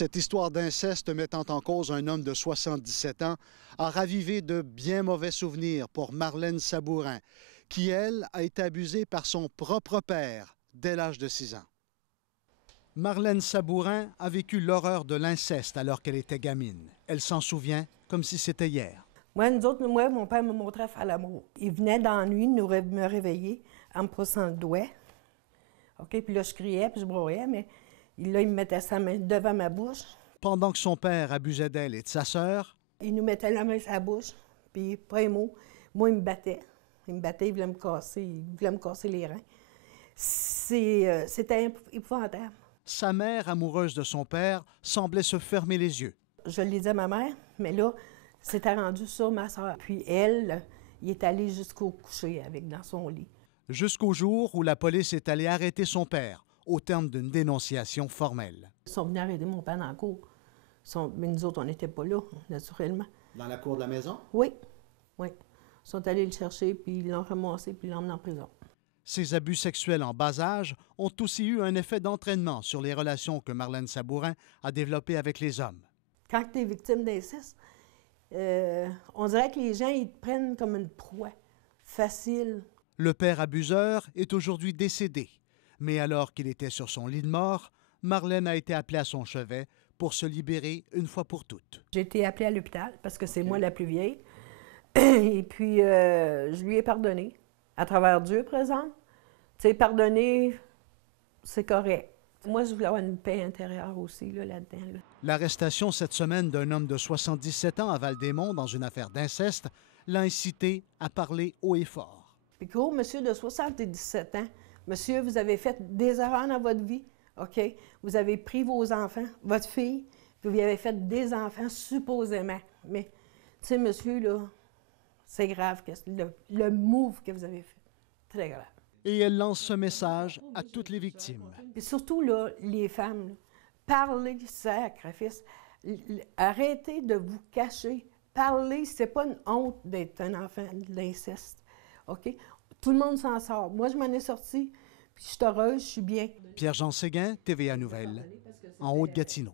Cette histoire d'inceste mettant en cause un homme de 77 ans a ravivé de bien mauvais souvenirs pour Marlène Sabourin, qui, elle, a été abusée par son propre père dès l'âge de 6 ans. Marlène Sabourin a vécu l'horreur de l'inceste alors qu'elle était gamine. Elle s'en souvient comme si c'était hier. Moi, mon père me montrait à faire l'amour. Il venait dans la nuit me réveiller en me poussant le doigt. OK, puis là, je criais, puis je broyais, mais là, il me mettait sa main devant ma bouche. Pendant que son père abusait d'elle et de sa sœur, il nous mettait la main sur la bouche, puis pas un mot. Moi, il me battait. Il voulait me casser les reins. C'était épouvantable. Sa mère, amoureuse de son père, semblait se fermer les yeux. Je le disais à ma mère, mais là, c'était rendu sur ma sœur. Puis elle, il est allé jusqu'au coucher dans son lit. Jusqu'au jour où la police est allée arrêter son père, au terme d'une dénonciation formelle. Ils sont venus arrêter mon père dans la cour. Mais nous autres, on n'était pas là, naturellement. Dans la cour de la maison? Oui, oui. Ils sont allés le chercher, puis ils l'ont ramassé, puis ils l'ont emmené en prison. Ces abus sexuels en bas âge ont aussi eu un effet d'entraînement sur les relations que Marlène Sabourin a développées avec les hommes. Quand tu es victime d'inceste, on dirait que les gens, ils te prennent comme une proie facile. Le père abuseur est aujourd'hui décédé, mais alors qu'il était sur son lit de mort, Marlène a été appelée à son chevet pour se libérer une fois pour toutes. J'ai été appelée à l'hôpital parce que c'est moi la plus vieille. Et puis, je lui ai pardonné, à travers Dieu, par exemple. Tu sais, pardonner, c'est correct. Moi, je voulais avoir une paix intérieure aussi, là-dedans. Là. L'arrestation cette semaine d'un homme de 77 ans à Val-des-Monts dans une affaire d'inceste l'a incité à parler haut et fort. Puis gros, monsieur de 77 ans, monsieur, vous avez fait des erreurs dans votre vie, OK? Vous avez pris vos enfants, votre fille, puis vous avez fait des enfants, supposément. Mais, tu sais, monsieur, là, c'est grave, le move que vous avez fait. Très grave. Et elle lance ce message à toutes les victimes. Et surtout, là, les femmes, là, parlez, sacrifice. Arrêtez de vous cacher. Parlez, c'est pas une honte d'être un enfant de l'inceste. OK? Tout le monde s'en sort. Moi, je m'en ai sorti, puis je suis heureuse, je suis bien. Pierre-Jean Séguin, TVA Nouvelles, en Haute-Gatineau.